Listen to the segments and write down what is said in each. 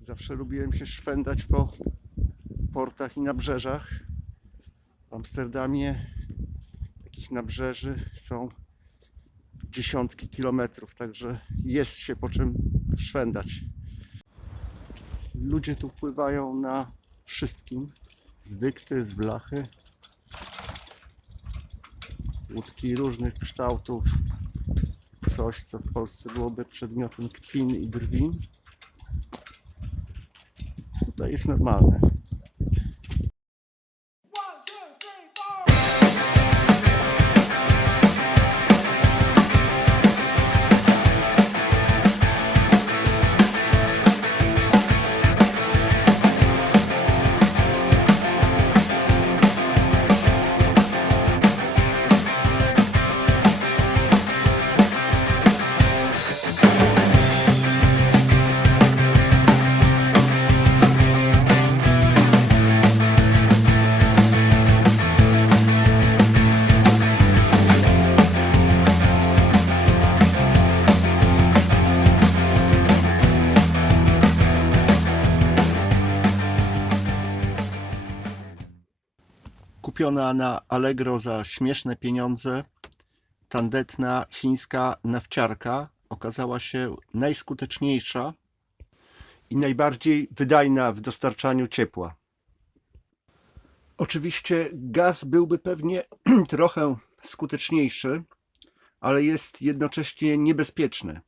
Zawsze lubiłem się szwendać po portach i nabrzeżach. W Amsterdamie takich nabrzeży są dziesiątki kilometrów, także jest się po czym szwendać. Ludzie tu pływają na wszystkim. Z dykty, z blachy. Łódki różnych kształtów. Coś, co w Polsce byłoby przedmiotem kpin i drwin. Tutaj jest normalne. Kupiona na Allegro za śmieszne pieniądze, tandetna chińska nawciarka okazała się najskuteczniejsza i najbardziej wydajna w dostarczaniu ciepła. Oczywiście gaz byłby pewnie trochę skuteczniejszy, ale jest jednocześnie niebezpieczny.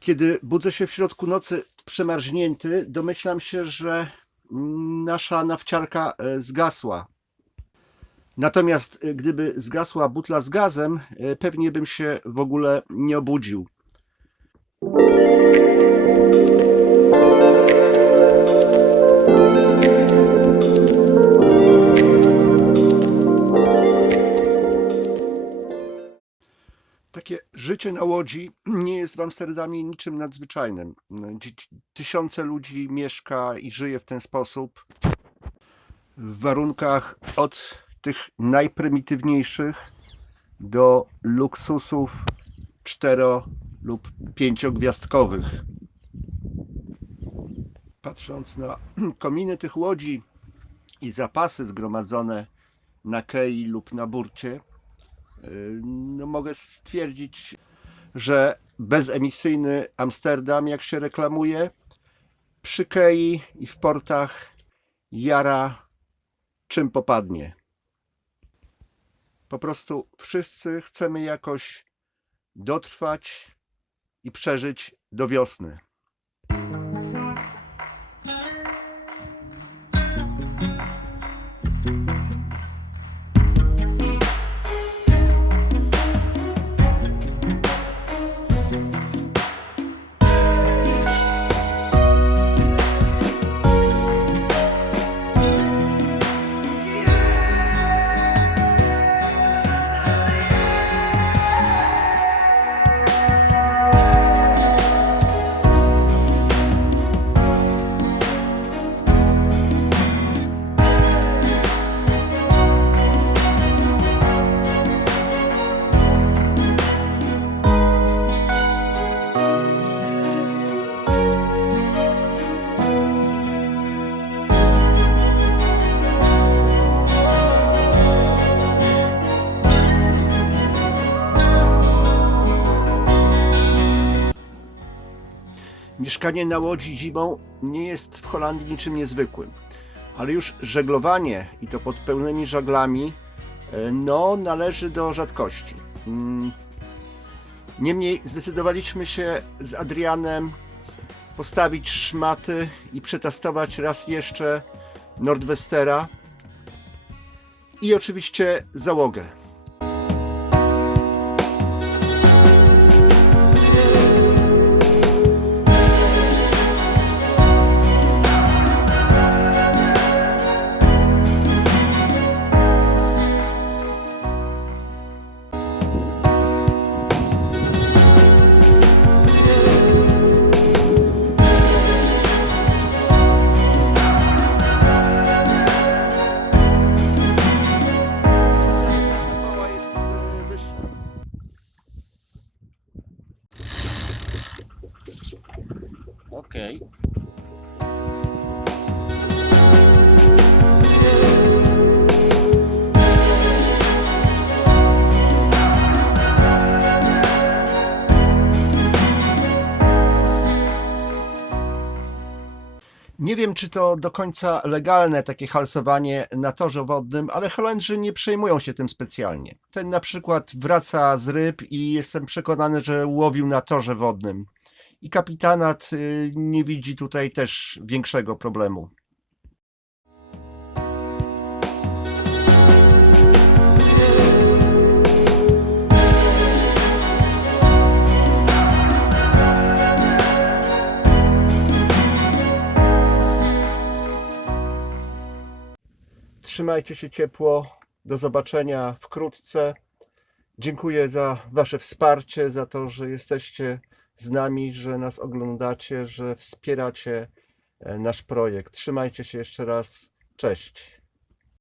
Kiedy budzę się w środku nocy przemarznięty, domyślam się, że nasza nawciarka e, zgasła. Natomiast e, gdyby zgasła butla z gazem, e, pewnie bym się w ogóle nie obudził. Takie życie na łodzi nie jest w Amsterdamie niczym nadzwyczajnym. Tysiące ludzi mieszka i żyje w ten sposób w warunkach od tych najprymitywniejszych do luksusów cztero lub pięciogwiazdkowych. Patrząc na kominy tych łodzi i zapasy zgromadzone na kei lub na burcie, yy, no mogę stwierdzić, że bezemisyjny Amsterdam, jak się reklamuje, przy kei i w portach jara czym popadnie. Po prostu wszyscy chcemy jakoś dotrwać i przeżyć do wiosny. Mieszkanie na łodzi zimą nie jest w Holandii niczym niezwykłym, ale już żeglowanie i to pod pełnymi żaglami e, no należy do rzadkości. Mm. Niemniej zdecydowaliśmy się z Adrianem postawić szmaty i przetestować raz jeszcze Nordwestera i oczywiście załogę. Nie wiem, czy to do końca legalne takie halsowanie na torze wodnym, ale Holendrzy nie przejmują się tym specjalnie. Ten na przykład wraca z ryb i jestem przekonany, że łowił na torze wodnym. I kapitanat y, nie widzi tutaj też większego problemu. Trzymajcie się ciepło. Do zobaczenia wkrótce. Dziękuję za Wasze wsparcie, za to, że jesteście z nami, że nas oglądacie, że wspieracie e, nasz projekt. Trzymajcie się jeszcze raz. Cześć.